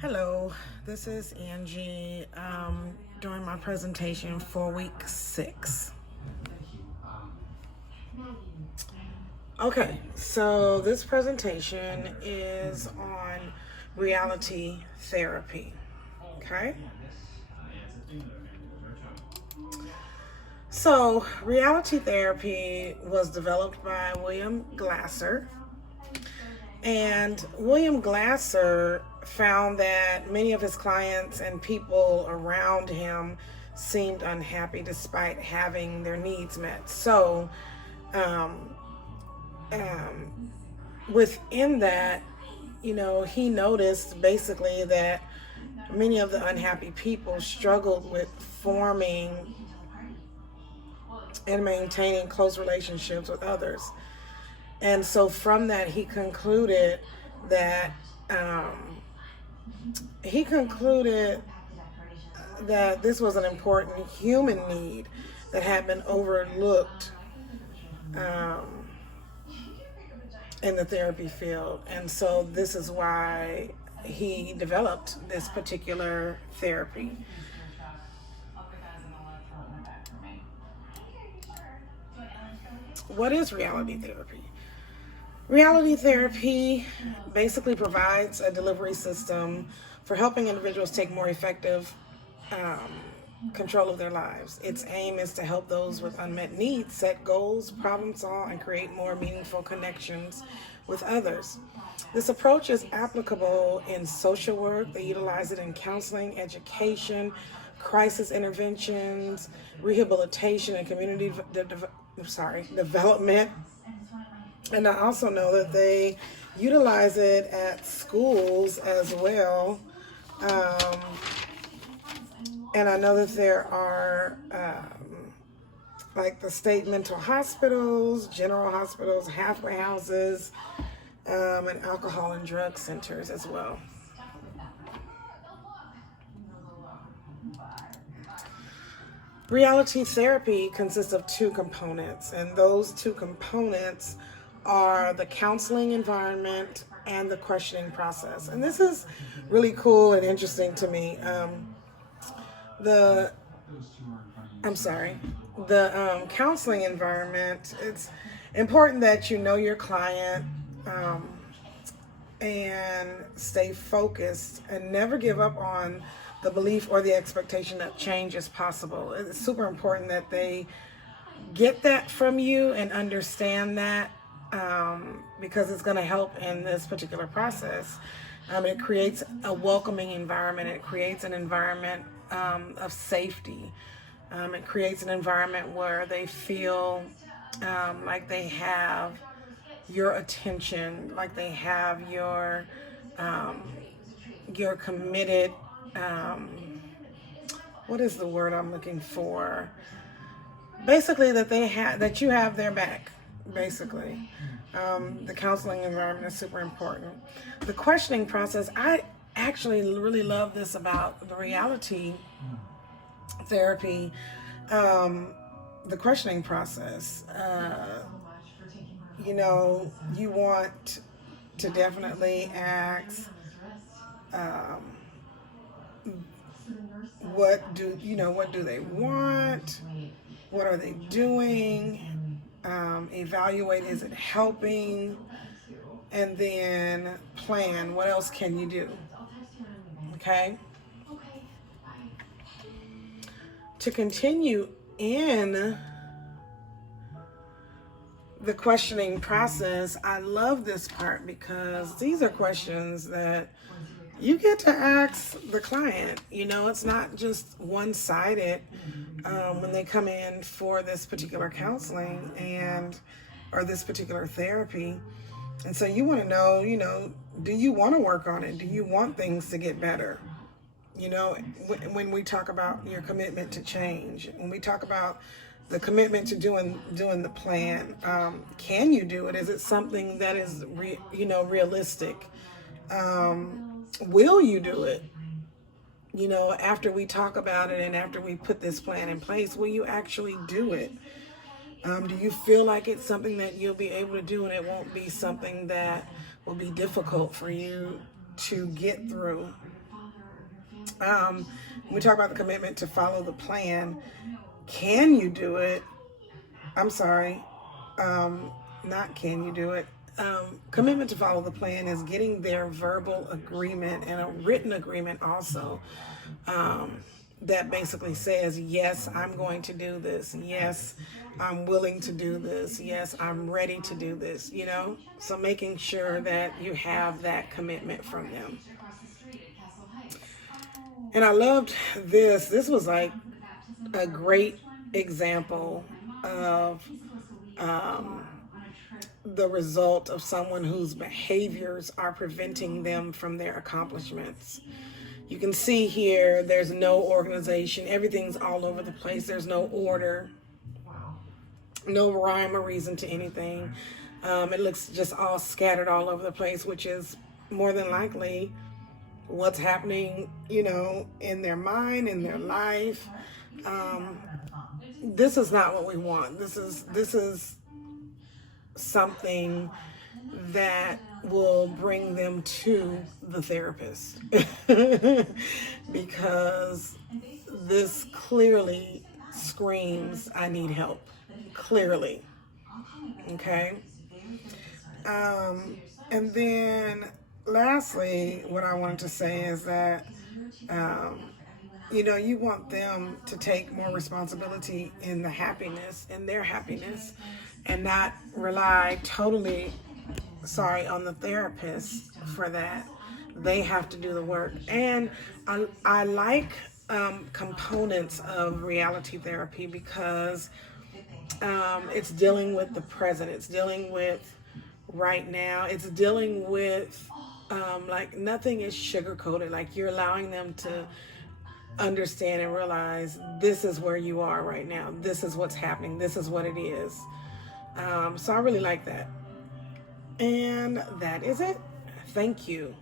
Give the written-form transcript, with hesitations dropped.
Hello, this is Angie doing my presentation for week 6. Okay, so this presentation is on reality therapy. Okay, so reality therapy was developed by William Glasser. And William Glasser found that many of his clients and people around him seemed unhappy despite having their needs met. So, um, within that, he noticed basically that many of the unhappy people struggled with forming and maintaining close relationships with others. And so from that, that um, he concluded that this was an important human need that had been overlooked um, in the therapy field. And so this is why he developed this particular therapy. What is reality therapy? Reality therapy basically provides a delivery system for helping individuals take more effective control of their lives. Its aim is to help those with unmet needs set goals, problem solve, and create more meaningful connections with others. This approach is applicable in social work. They utilize it in counseling, education, crisis interventions, rehabilitation, and community development. And I also know that they utilize it at schools as well. Um, and I know that there are like the state mental hospitals, general hospitals, halfway houses, and alcohol and drug centers as well. Reality therapy consists of 2 components, and those 2 components are the counseling environment and the questioning process. And this is really cool and interesting to me. The counseling environment, it's important that you know your client and stay focused and never give up on the belief or the expectation that change is possible. It's super important that they get that from you and understand that because it's going to help in this particular process. It creates a welcoming environment. It creates an environment of safety. It creates an environment where they feel like they have your attention, like they have your committed. What is the word I'm looking for? Basically, that you have their back. Basically, the counseling environment is super important. The questioning process, I actually really love this about the reality therapy. The questioning process. You want to definitely ask, what do they want? What are they doing? Evaluate, is it helping? And then plan, what else can you do? Okay? To continue in the questioning process, I love this part because these are questions that you get to ask the client. It's not just one-sided when they come in for this particular counseling or this particular therapy. And so you want to know, do you want to work on it? Do you want things to get better? When we talk about your commitment to change, when we talk about the commitment to doing the plan, can you do it? Is it something that is realistic? Will you do it? After we talk about it and after we put this plan in place, will you actually do it? Do you feel like it's something that you'll be able to do and it won't be something that will be difficult for you to get through. We talk about the commitment to follow the plan. Can you do it? I'm sorry. Not can you do it. Commitment to follow the plan is getting their verbal agreement and a written agreement also, that basically says, yes, I'm going to do this. Yes, I'm willing to do this. Yes, I'm ready to do this, you know? So making sure that you have that commitment from them. And I loved this. This was like a great example of the result of someone whose behaviors are preventing them from their accomplishments. You can see here, there's no organization. Everything's all over the place. There's no order, no rhyme or reason to anything. It looks just all scattered all over the place, which is more than likely what's happening, you know, in their mind, in their life. This is not what we want. This is something that will bring them to the therapist because this clearly screams, I need help. Clearly. Okay. And then lastly, what I wanted to say is that, you know, you want them to take more responsibility in their happiness, and not rely totally, on the therapist for that. They have to do the work. And I like components of reality therapy because it's dealing with the present. It's dealing with right now. It's dealing with like nothing is sugar-coated. Like you're allowing them to understand and realize this is where you are right now. This is what's happening. This is what it is. So I really like that. And that is it. Thank you.